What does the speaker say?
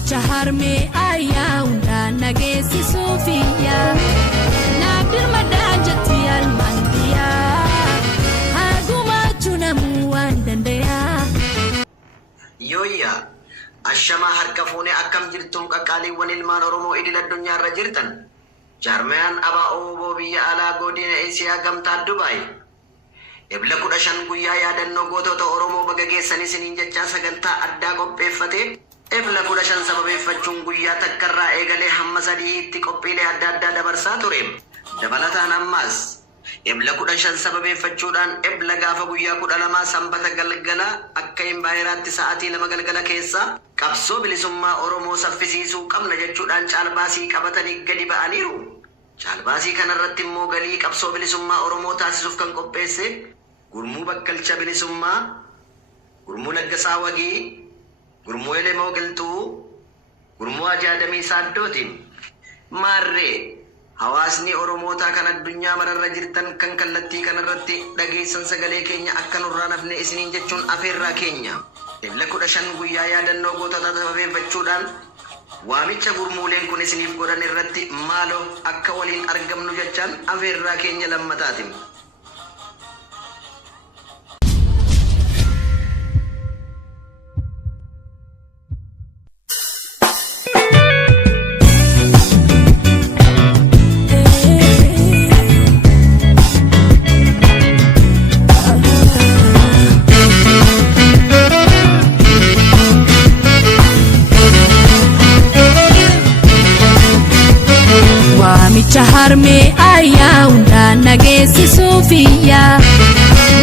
Waamicha harmee ayyaa hundaan nageessi suufiyaa naabdir madaan jetti almandiyaa hagumaachuu namuu waan dandayaa. Yooyyaa ashamaa harka fuunee akkam jirtuun qaqqaaliiwwan ilmaan Oromoo idil addunyaarra jirtan jaarmayaan ABO biyya alaa godina Eesiyaa gamtaa Dubaay ebla 15 guyyaa yaadannoo gootota Oromoo baga geessanii isiniin jechaa sagantaa addaa qopheeffate. Ebla 15 sababeeffachuun guyyaa takkarraa eegalee hamma 3tti qophiilee adda addaa dabarsaa ture. Dabalataan ammaas ebla 15 sababeeffachuudhaan ebla gaafa guyyaa 12 sanbata galgala akka imbaayiraatti sa'aatii 2 galgala keessa qabsoo bilisummaa Oromoo saffisiisuu qabna jechuudhaan caalbaasii qabatanii gadi ba'aniiru. Caalbaasii kanarratti immoo galii qabsoo bilisummaa Oromoo taasisuuf kan qopheesse gurmuu bakkalcha bilisummaa, gurmuu Laggasaa Wagii, gurmuu Elemoo Qilxuu, gurmuu Ajaadamii Saaddootiin maarree hawaasni Oromootaa kan addunyaa mararra jirtan kan kallattii kanarratti dhageessan sagalee keenya akka nurraan hafne isiniin jechuun afeerraa keenya. Ebla 15 guyyaa yaadannoo gootota sababeeffachuudhaan waamicha gurmuuleen kun isiniif godhan irratti maaloo akka waliin argamnu jechaan afeerraa keenya lammataatiin. Waamicha harmee ayyaa hundaan nageessi suufiyaa